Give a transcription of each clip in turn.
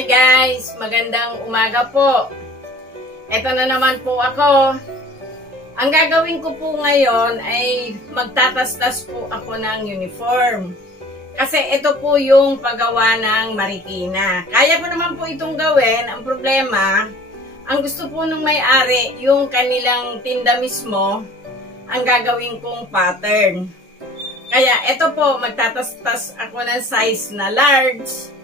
Hi guys! Magandang umaga po. Ito na naman po ako. Ang gagawin ko po ngayon ay magtatastas po ako ng uniform. Kasi ito po yung paggawa ng Marikina. Kaya ko naman po itong gawin. Ang problema, ang gusto po ng may-ari, yung kanilang tinda mismo, ang gagawin kong pattern. Kaya ito po, magtatastas ako ng size na large.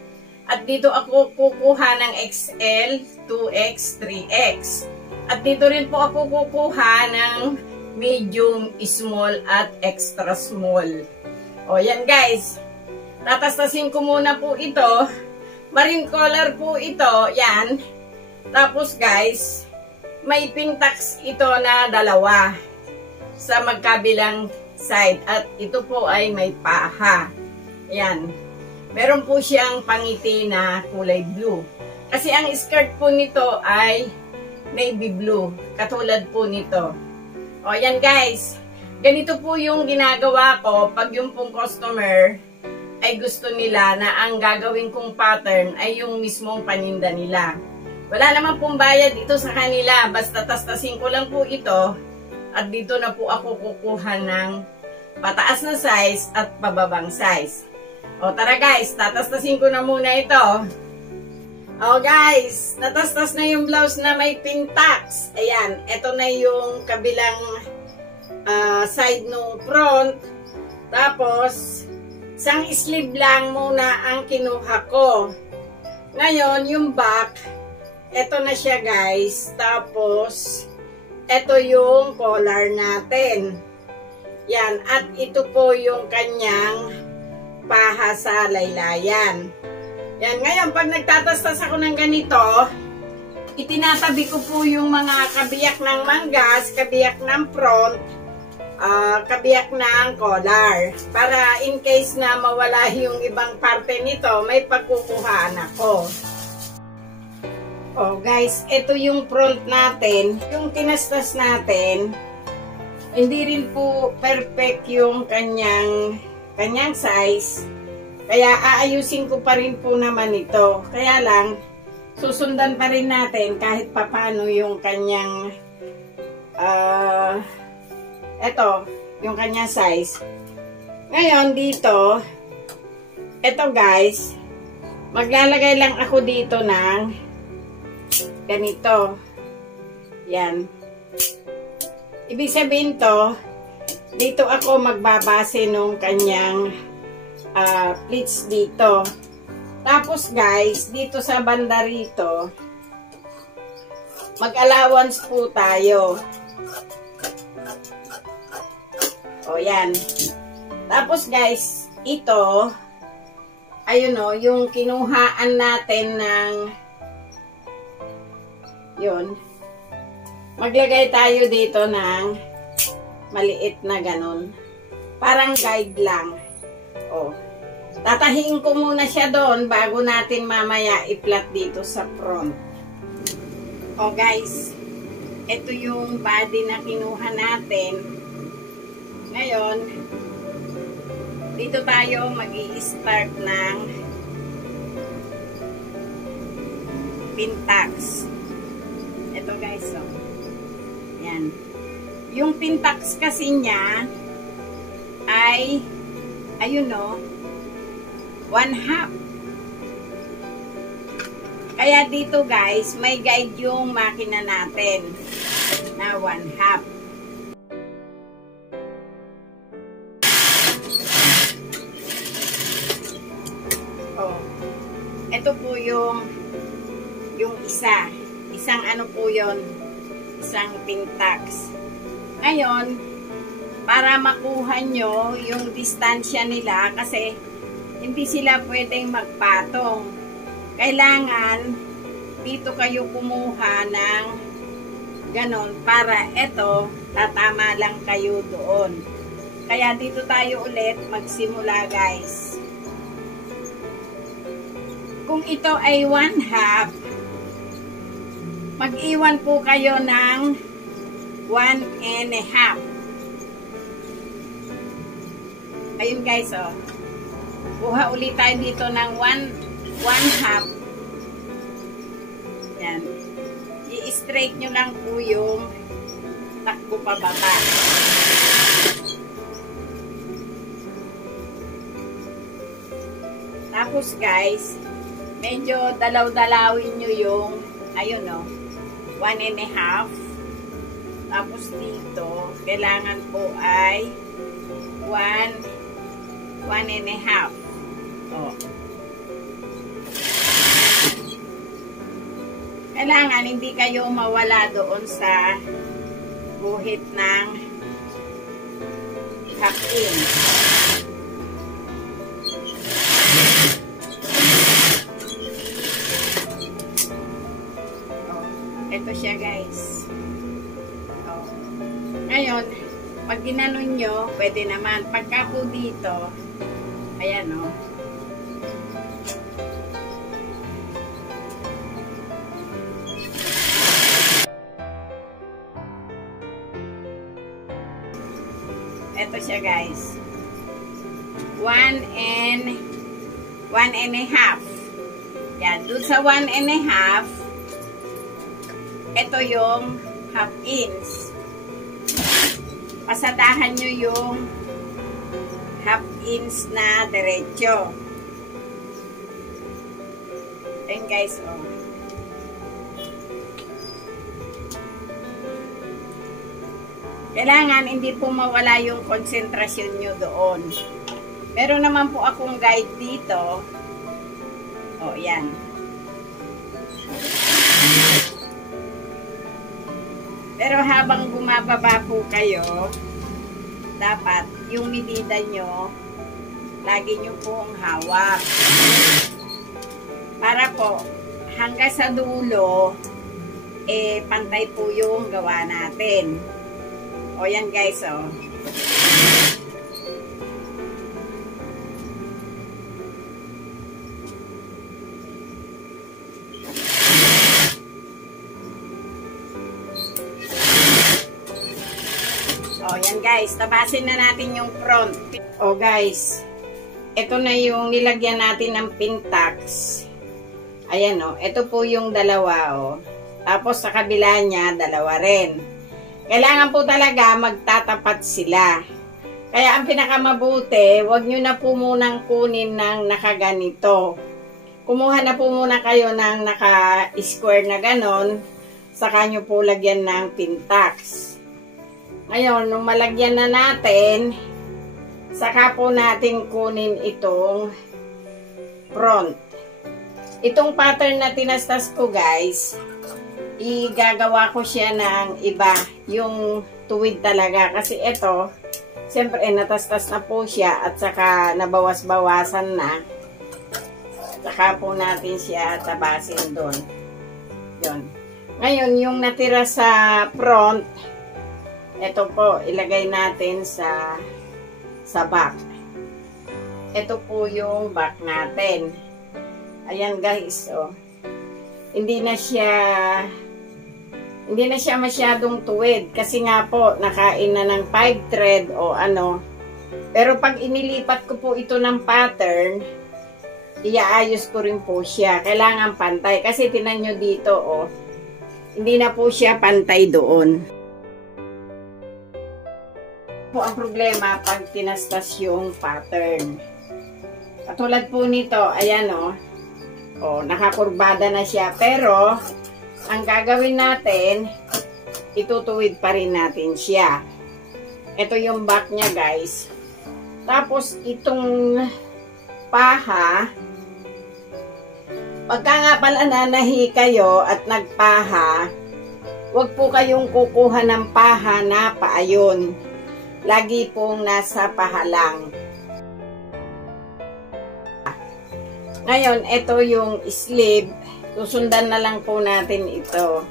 At dito ako kukuha ng XL, 2X, 3X. At dito rin po ako kukuha ng medium, small, at extra small. O yan guys. Tatastasin ko muna po ito. Marine color po ito. Yan. Tapos guys, may pintax ito na dalawa sa magkabilang side. At ito po ay may paha. Yan. Meron po siyang pangiti na kulay blue. Kasi ang skirt po nito ay navy blue. Katulad po nito. O yan guys. Ganito po yung ginagawa ko pag yung pong customer ay gusto nila na ang gagawin kong pattern ay yung mismong paninda nila. Wala naman pong bayad ito sa kanila. Basta tastasin ko lang po ito. At dito na po ako kukuha ng pataas na size at pababang size. O tara guys, tatastasin ko na muna ito. O guys, natastas na yung blouse na may pintax. Ayan, ito na yung kabilang side ng front. Tapos, isang sleeve lang muna ang kinuha ko. Ngayon, yung back, ito na siya guys. Tapos, ito yung collar natin. Yan, at ito po yung kanyang paha sa laylayan. Yan, ngayon pag nagtatastas ako ng ganito, itinatabi ko po yung mga kabiyak ng manggas, kabiyak ng front, kabiyak ng collar. Para in case na mawala yung ibang parte nito, may pagkukuhaan ako. Oh guys, ito yung front natin. Yung tinastas natin, hindi rin po perfect yung kanyang size. Kaya aayusin ko pa rin po naman ito. Kaya lang, susundan pa rin natin kahit papano yung kanyang eto, yung kanyang size. Ngayon dito, eto guys, maglalagay lang ako dito ng ganito. Yan. Ibig sabihin to, dito ako magbabase nung kanyang pleats dito. Tapos guys, dito sa banda rito, mag-allowance po tayo. O yan. Tapos guys, ito, ayun o, yung kinuhaan natin ng, yun, maglagay tayo dito ng maliit na ganun. Parang guide lang. O. Tatahiin ko muna siya doon bago natin mamaya i-plot dito sa front. O guys. Ito yung body na kinuha natin. Ngayon, dito tayo mag-i-start ng pintax. Ito guys. O. Yan. Yung pintax kasi niya ay, ayun o, 1/2. Kaya dito guys, may guide yung makina natin na 1/2. Oh, ito po yung isa. Isang ano po yon, isang pintax. Ngayon, para makuha nyo yung distansya nila, kasi hindi sila pwedeng magpatong. Kailangan dito kayo kumuha ng ganon para eto, tatama lang kayo doon. Kaya dito tayo ulit magsimula guys. Kung ito ay 1/2, mag-iwan po kayo ng 1.5. Ayun guys, oh. Kuha ulit tayo dito ng 1/2 i-straight nyo lang po yung takbo pababa. Tapos guys, medyo dalaw-dalawin nyo yung, ayun o, 1.5. Tapos dito, kailangan po ay 1.5. O. Kailangan hindi kayo mawala doon sa guhit ng half inch. Ito siya guys. Ngayon, pag ginanon nyo, pwede naman. Pagka po dito, ayan o. Ito siya guys. 1.5. Yan. Doon sa 1.5, ito yung half inch. Pasadahan nyo yung half inch na diretso. Ayun guys, oh. Kailangan hindi po mawala yung konsentrasyon nyo doon. Meron naman po akong guide dito. O, yan. Pero habang bumababa po kayo, dapat yung medida nyo, lagi nyo pong hawak. Para po, hanggang sa dulo, pantay po yung gawa natin. O yan guys, o. O yan guys, tabasin na natin yung front. O guys, ito na yung nilagyan natin ng pintax. Ayan o, ito po yung dalawa o. Tapos sa kabila niya, dalawa rin. Kailangan po talaga magtatapat sila. Kaya ang pinakamabuti, wag nyo na po munang kunin ng nakaganito. Kumuha na po muna kayo ng naka-square na ganon, saka nyo po lagyan ng pintax. Ngayon, nung malagyan na natin, saka po natin kunin itong front. Itong pattern na tinastas ko guys, igagawa ko siya ng iba, yung tuwid talaga. Kasi ito, siyempre natastas na po siya at saka nabawas-bawasan na. Saka po natin siya tabasin doon. Yun. Ngayon, yung natira sa front, ito po, ilagay natin sa back. Ito po yung back natin. Ayan guys, oh. Hindi na siya masyadong tuwid kasi nga po nakain na ng 5 thread o ano. Pero pag inilipat ko po ito ng pattern, iaayos ko rin po siya. Kailangan pantay kasi tinan nyo dito oh, hindi na po siya pantay doon. Po ang problema pag tinastas yung pattern. Katulad po nito, ayan oh. O, nakakurbada na siya. Pero, ang gagawin natin, itutuwid pa rin natin siya. Ito yung back niya, guys. Tapos, itong paha, pagka nga pala nanahi kayo at nagpaha, huwag po kayong kukuha ng paha na paayon. Lagi pong nasa paha lang. Ngayon, ito yung sleeve. Susundan na lang po natin ito.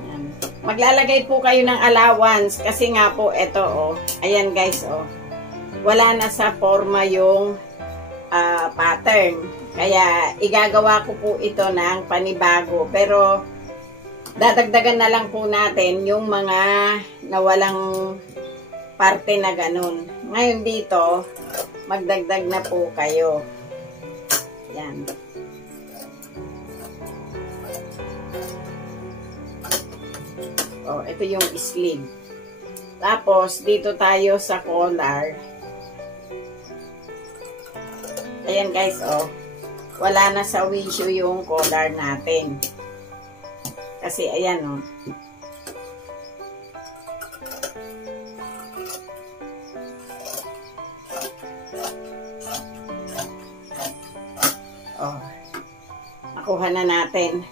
Ayan. Maglalagay po kayo ng allowance kasi nga po ito oh. Ayan guys oh. Wala na sa forma yung pattern. Kaya igagawa ko po ito ng panibago. Pero dadagdagan na lang po natin yung mga nawalang parte na ganun. Ngayon dito, magdagdag na po kayo. Yan. Oh, ito yung sleeve. Tapos, dito tayo sa collar. Ayan guys, oh. Wala na sa wisyo yung collar natin. Kasi, ayan, oh. Oh. Nakuha na natin.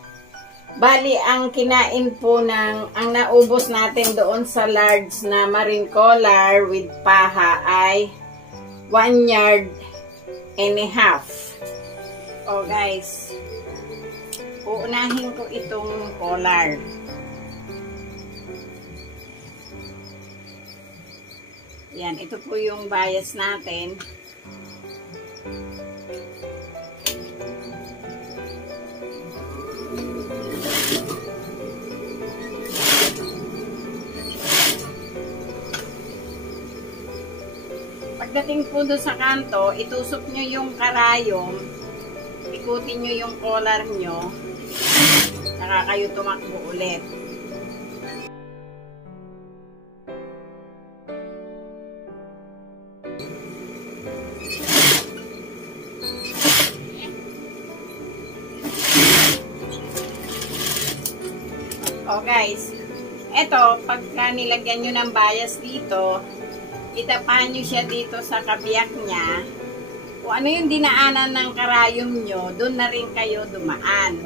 Bali, ang kinain po ang naubos natin doon sa large na marine collar with paha ay 1.5 yards. Oh guys, uunahin ko itong collar. Yan, ito po yung bias natin. Pagdating po doon sa kanto, itusok nyo yung karayom, ikutin nyo yung collar nyo, saka kayo tumakbo ulit. O guys, eto, pagka nilagyan nyo ng bias dito, itapahan nyo siya dito sa kabiyak niya. Kung ano yung dinaanan ng karayom nyo, doon na rin kayo dumaan.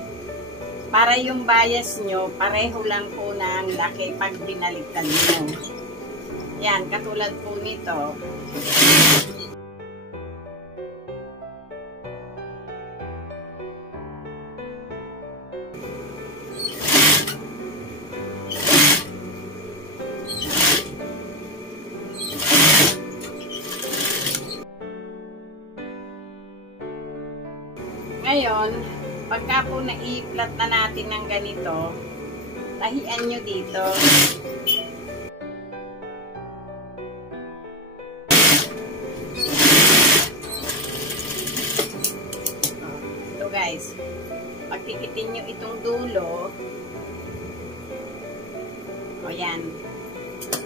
Para yung bias nyo, pareho lang po ng laki pag binaliktad nyo. Yan, katulad po nito. Ngayon, pagka po na-i-flat na natin ng ganito, tahian nyo dito. Ito guys, pagtikitin nyo itong dulo. O yan.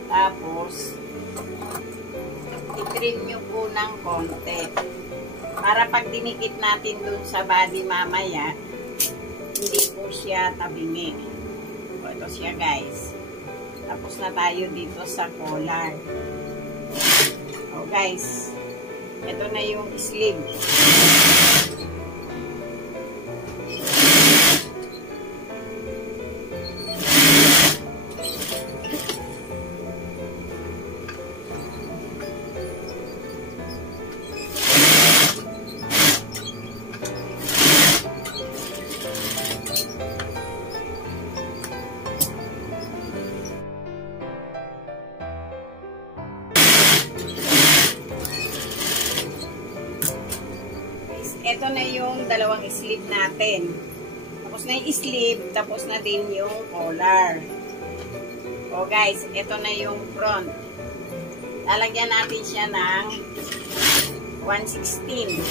Tapos, itrim nyo po ng konti. Para pag dinikit natin dun sa body mamaya, hindi po siya tabingi. O, ito siya guys. Tapos na tayo dito sa collar. O guys, ito na yung sleeve. Ito na yung dalawang sleeve natin. Tapos na yung sleeve, tapos na din yung collar. O guys, ito na yung front. Lalagyan natin siya ng 1/16.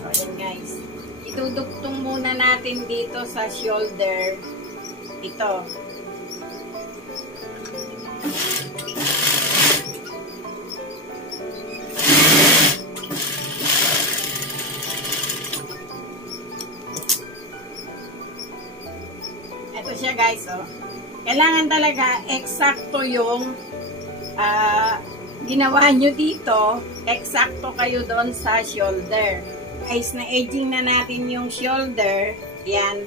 O yan guys. Idudugtong muna natin dito sa shoulder. Ito. Ito siya guys, oh. Kailangan talaga eksakto yung ginawa nyo dito. Eksakto kayo doon sa shoulder. Guys, na-edging na natin yung shoulder. Yan.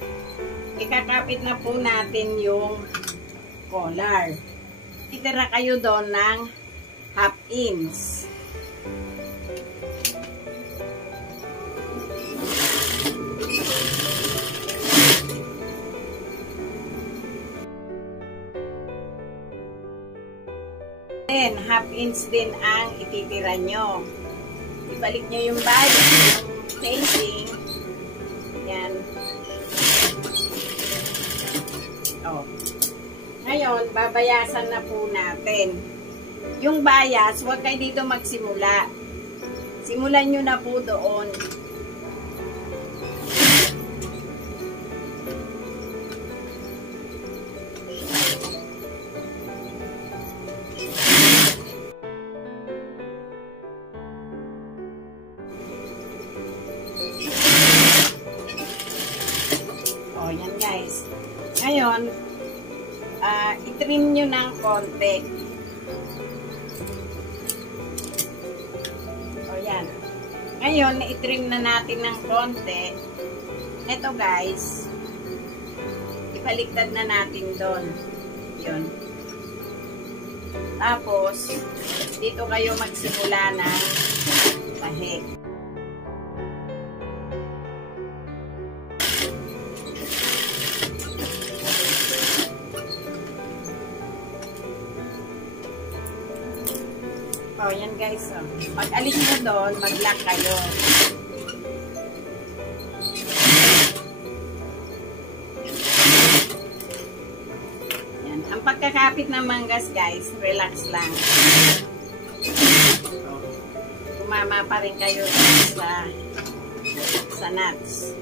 Ikakapit na po natin yung collar. Itira kayo doon ng 1/2 inch. Then, 1/2 inch din ang ititira nyo. Ibalik nyo yung body, yung facing. Yan. O. Ngayon, babayasan na po natin. Yung bias, huwag kayo dito magsimula. Simulan nyo na po doon. O, yan guys. Ngayon, i-trim nyo ng konti. O, yan. Ngayon, i-trim na natin ng konti. Ito guys, ibaliktad na natin doon. Yun. Tapos, dito kayo magsimula ng tahi. O, yan guys. O. Pag alis mo doon, mag-lock kayo. Yan. Ang pagkakapit ng manggas guys, relax lang. O. Tumama pa rin kayo sa nuts.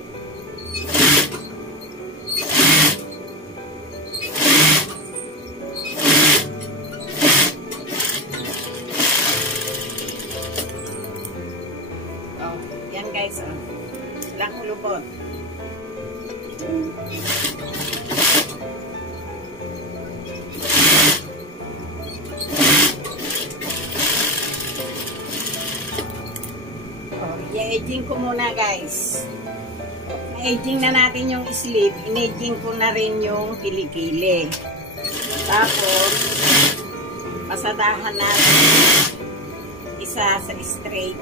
Yan guys, oh. Lang hulubot. Oh, i-aging ko muna guys. Na-aging na natin yung sleeve. In-aging ko na rin yung kilikili. Tapos, pasadahan natin isa sa straight.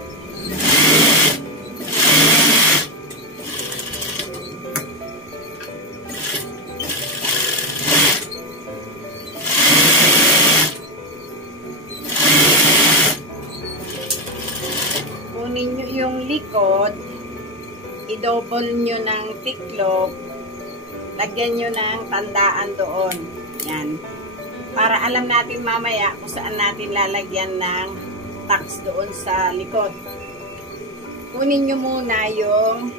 Kunin nyo yung likod, i-double nyo ng tiklop, lagyan nyo ng tandaan doon. Yan. Para alam natin mamaya kung saan natin lalagyan ng tacks doon sa likod. Kunin nyo muna yung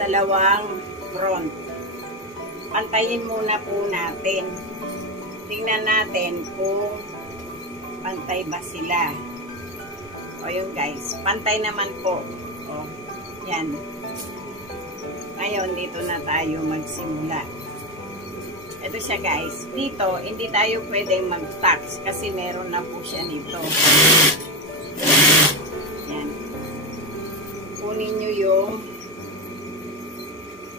dalawang front. Pantayin muna po natin. Tingnan natin kung pantay ba sila. O yun guys, pantay naman po. O, yan. Ngayon, dito na tayo magsimula. Ito siya guys. Dito, hindi tayo pwedeng mag-tacks kasi meron na po siya nito. Yan. Kunin nyo yung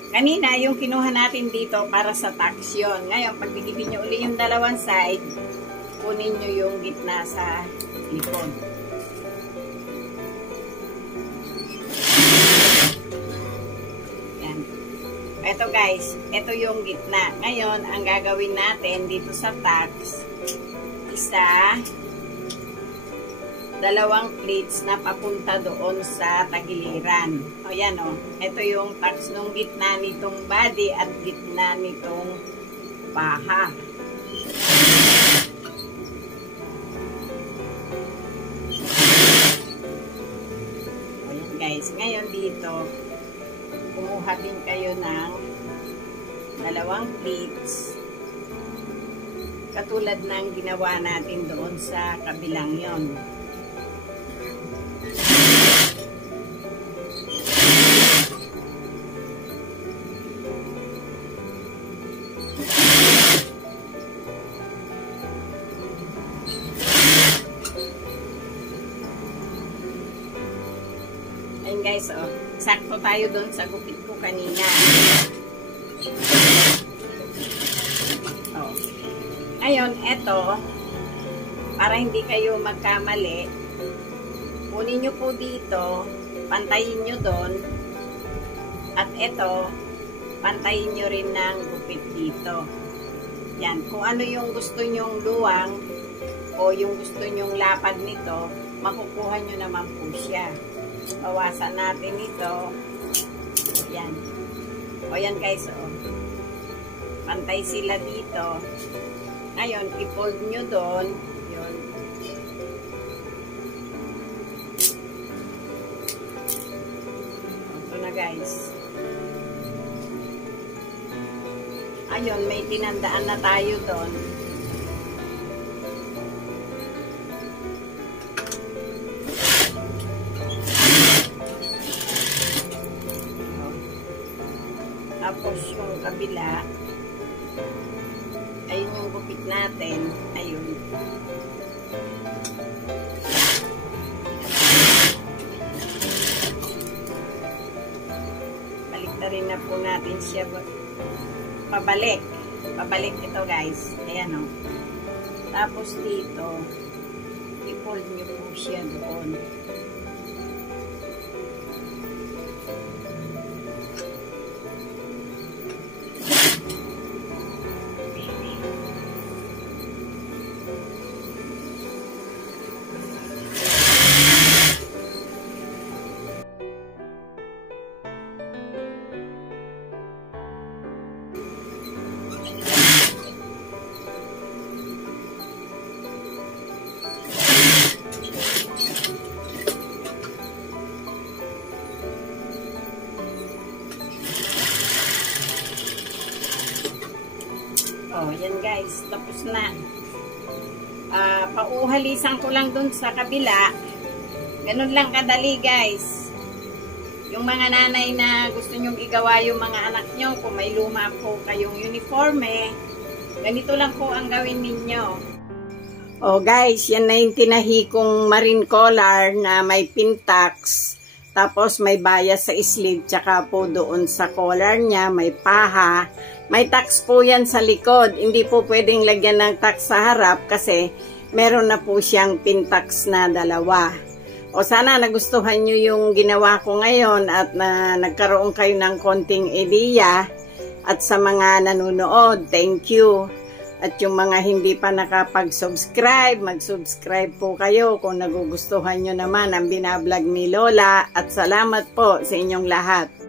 kanina, yung kinuha natin dito para sa tacks yun. Ngayon, pag dikipin nyo uli yung dalawang side, kunin nyo yung gitna sa likod. Ito guys, ito yung gitna. Ngayon, ang gagawin natin dito sa tacks, dalawang pleats na papunta doon sa tagiliran. O yan o, ito yung tacks nung gitna nitong body at gitna nitong paha. O yan guys, ngayon dito, kumuha din kayo ng dalawang pleats katulad ng ginawa natin doon sa kabilang yon. Ayun guys, oh. Sakto tayo doon sa gupit ko kanina. Oh. Ngayon, eto, para hindi kayo magkamali, kunin nyo po dito, pantayin nyo doon, at eto, pantayin nyo rin ng gupit dito. Yan, kung ano yung gusto nyong luwang, o yung gusto nyong lapad nito, makukuha nyo naman po siya. Bawasan natin ito. Yan. O yan guys, o. Pantay sila dito. Ngayon, i-fold nyo doon. Yun. guys. Ayun, may tinandaan na tayo doon. Tapos yung kabila, ayun yung gupit natin. Ayun. Balik na rin na po natin siya. Pabalik. Pabalik ito guys. Ayan o. Tapos dito, i-fold nyo po siya doon. Oh, yan guys, tapos na. Pauhalisan ko lang dun sa kabila. Ganun lang kadali guys. Yung mga nanay na gusto nyong igawa yung mga anak nyo, kung may luma po kayong uniforme, ganito lang po ang gawin ninyo. Oh guys, yan na yung tinahi kong marine collar na may pintax. Tapos may bias sa sleeve, tsaka po doon sa collar niya, may paha. May tax po yan sa likod. Hindi po pwedeng lagyan ng tax sa harap kasi meron na po siyang pintax na dalawa. O sana nagustuhan nyo yung ginawa ko ngayon at nagkaroon kayo ng konting ideya. At sa mga nanonood, thank you. At yung mga hindi pa nakapag-subscribe, mag-subscribe po kayo kung nagugustuhan nyo naman ang binablog ni Lola. At salamat po sa inyong lahat.